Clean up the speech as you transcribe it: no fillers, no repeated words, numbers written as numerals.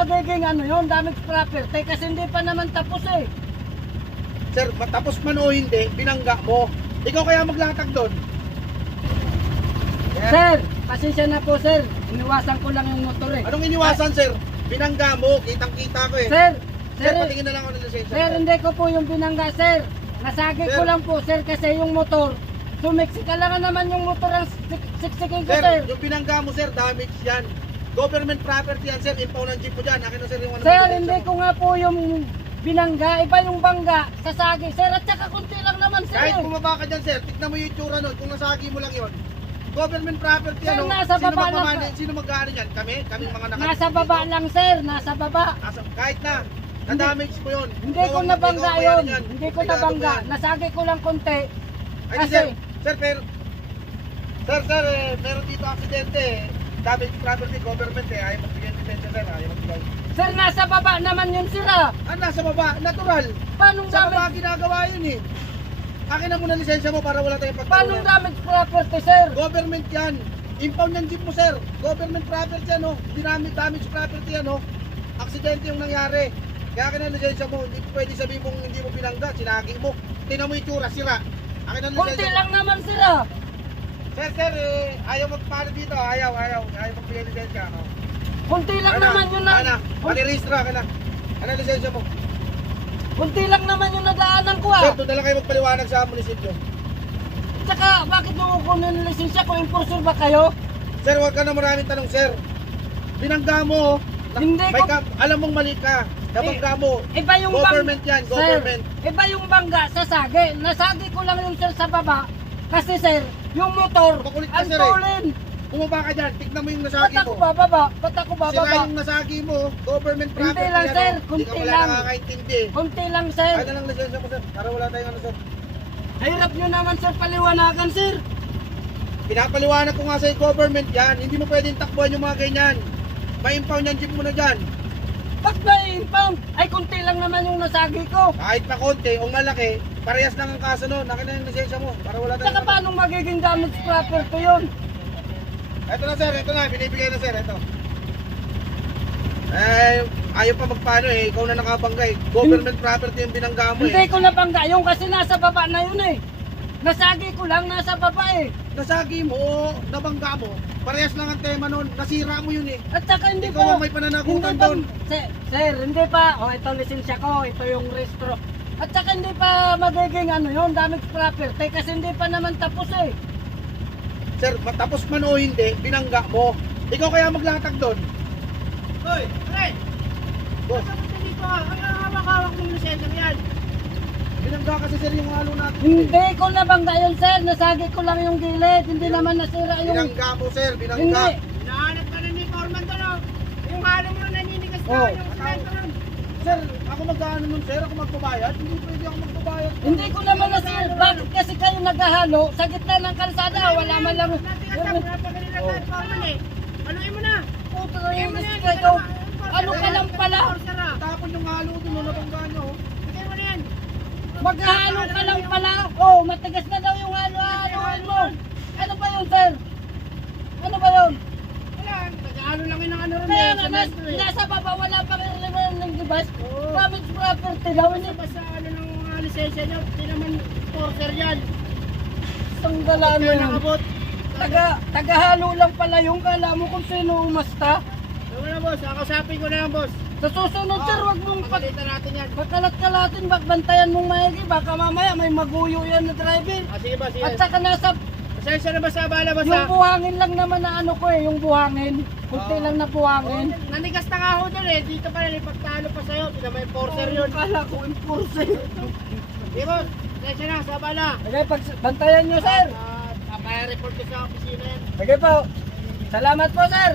magiging ano yun, damage property kasi hindi pa naman tapos eh. Sir, matapos man o hindi, binangga mo. Ikaw kaya maglatag doon. Sir, pasensya na po sir. Iniwasan ko lang yung motor eh. Anong iniwasan, sir? Binangga mo, kitang-kita ko eh. Sir, patingin na lang ako ng lisensya. sir, hindi ko po yung binangga sir. Nasagi ko Sir. lang po sir kasi yung motor. Sumiksik ka lang naman yung motor ang siksikin ko Sir, sir. yung binangga mo, sir, damage yan. Government property yan, sir. Impound ng jeep mo dyan. Akin na, sir, yung ano. Sir, lisensya hindi mo. ko nga po yung binangga. Iba yung bangga. Sasagi sir at saka kunti lang naman sir. Kahit eh. bumaba ka dyan, sir, tignan mo yung itsura nun. Kung nasagi mo lang yon. Government property, Sir, ano? nasa Sino baba lang magmamana? po. Sino mag-ano yan? Kami? Kaming mga nakalit Nasa baba lang sir, nasa baba. Kahit na. Na-damage mo yun. Hindi ko nabangga yun. Hindi ko nabangga. Ay, Nasagi ko lang konti. sir, Kasi- sir, pero... Sir, meron dito aksidente eh. Damage property, government eh. Ayaw magbigay ng lisensya, sir. Ayaw magbigay. Sir, nasa baba naman yun sira. Nasa baba, natural. Paano Sa baba damage? ginagawa yun eh. Akin na muna lisensya mo para wala tayong Paano pagtawanan. damage property sir? Government yan. Impound ng jeep mo, sir. Government property yan, oh. Damage property yan, oh. Aksidente yung nangyari. Kaya akin ang lisensya mo. Hindi pwede sabihin mong hindi mo binangga. Sinagi mo. Tingnan mo yung tsura, sira. Akin ang Kunti lisensya mo. lang naman sira. Sir, ayaw magpano dito. Ayaw magbigay ng lisensya. Oh. Kunti lang naman yun na. Ana, panirehistro ka na. Ano ang lisensya mo? Kunti lang naman yung nadaanan ko Sir, ah. doon na lang kayo magpaliwanag sa munisipyo. Tsaka bakit mo kukunin ng lisensya kung enforcer ba kayo? Sir, huwag ka na maraming tanong, sir. Binangga mo, oh. Hindi ko. Alam mong mali ka. Nabangga mo. Iba yung Government yan, government. Sir, iba yung bangga sa sagi. Nasagi ko lang yung sir sa baba. Kasi sir, yung motor, Makulit ka, ang sir, eh. tulin. Bumaba ka dyan, tignan mo yung Ba't nasagi ako mo. bababa? Ba't ako Sira bababa? yung nasagi mo, government Kunti property lang, yan, sir, oh. Hindi kunti ka wala lang. nakakaintindi. Kunti lang sir. Ano lang lisensya mo, sir? Para wala tayong ano, sir. Hirap nyo naman sir paliwanagan sir. Pinapaliwanag ko nga sa government yan, hindi mo pwedeng takbuhan yung mga ganyan. Ma-impound yung jeep mo na dyan. Ba't ba i-impound? Ay kunti lang naman yung nasagi ko. Kahit na konti o malaki, parehas lang ang kaso nun. Akin na yung lisensya mo, para wala tayong Tsaka paano magiging damage property yun? Ito na, sir, ito na, binibigay na, sir, ito. Ayaw pa magpano eh, ikaw na nakabangga eh. Government property yung binangga mo Hindi eh. ko nabangga yung kasi nasa baba na yun eh. Nasagi ko lang nasa baba eh. Nasagi mo, nabangga mo, parehas lang ang tema nun, nasira mo yun eh. At saka hindi Ikaw pa. ang may pananagutan hindi pa, doon. Sir, hindi pa. O ito lisensya ko, ito yung registro. At saka hindi pa magiging ano yun, damage property kasi hindi pa naman tapos eh. Sir, matapos man o hindi, binangga mo. Ikaw kaya maglatag doon. Hoy, pre! Boss, Basta punta dito ah. Ang hawak-hawak mong lisensya yan. binangga kasi, sir, yung halo natin. Hindi ko nabangga yun sir, nasagi ko lang yung gilid, hindi naman nasira yung... Binangga mo, sir, binangga. Hindi. Hinahanap ka na ni Corman doon oh. Yung halo mo na naninigas ka, Oh. yung semento nun. Sir, ako magkano nun, sir, ako magbabayad? Hindi pwede ako magbabayad. Hindi ko naman nasira. Bakit kasi kayo naghahalo sa gitna ng kalsada? Wala man lang... Natigas ka, napagalila ka, Corman eh. Anuin mo na. Puto Bigay yung mo na yan. ikaw. Ano ka lang pala? Tapon yung halo doon, no, nabangga nyo. oh. Bigay mo na yan. Maghahalo ka lang pala. Oh, matigas na daw yung halo-haloan mo. Ano ba yun, sir? Ano ba yun? Wala, nag-ano lang yun ang ano rin Kaya eh. nga, Semento eh. nasa baba, wala pang relevant ng device. Oo. Damage property daw. Hindi Basta basta ano ng mga lisensya nyo, hindi naman porter yan. isang galaan mo Kaya yun. nakabot. Tagahalo lang pala yung kala mo kung sino umasta. Wala boss, kakasapin ko na lang boss. Sa susunod, sir, wag mong Pagalitan natin yan. pagkalat-kalatin, bantayan mong maigi. Baka mamaya may maguyo yan na driver. Sige ba, sige. At saka nasa, Pasensya na ba sa abala ba yung sa... buhangin lang naman na ano ko eh, yung buhangin. Kunti lang na buhangin. Nanigas na nga ako doon eh. Dito pa rin, ipagtalo pa sa'yo. Hindi na may porter yun. Kala ko enforcer. Di ba? Pasensya na, sa abala. Okay, bantayan nyo, sir. Papaya-report ko sa opisina yan. Okay po. Salamat po, sir.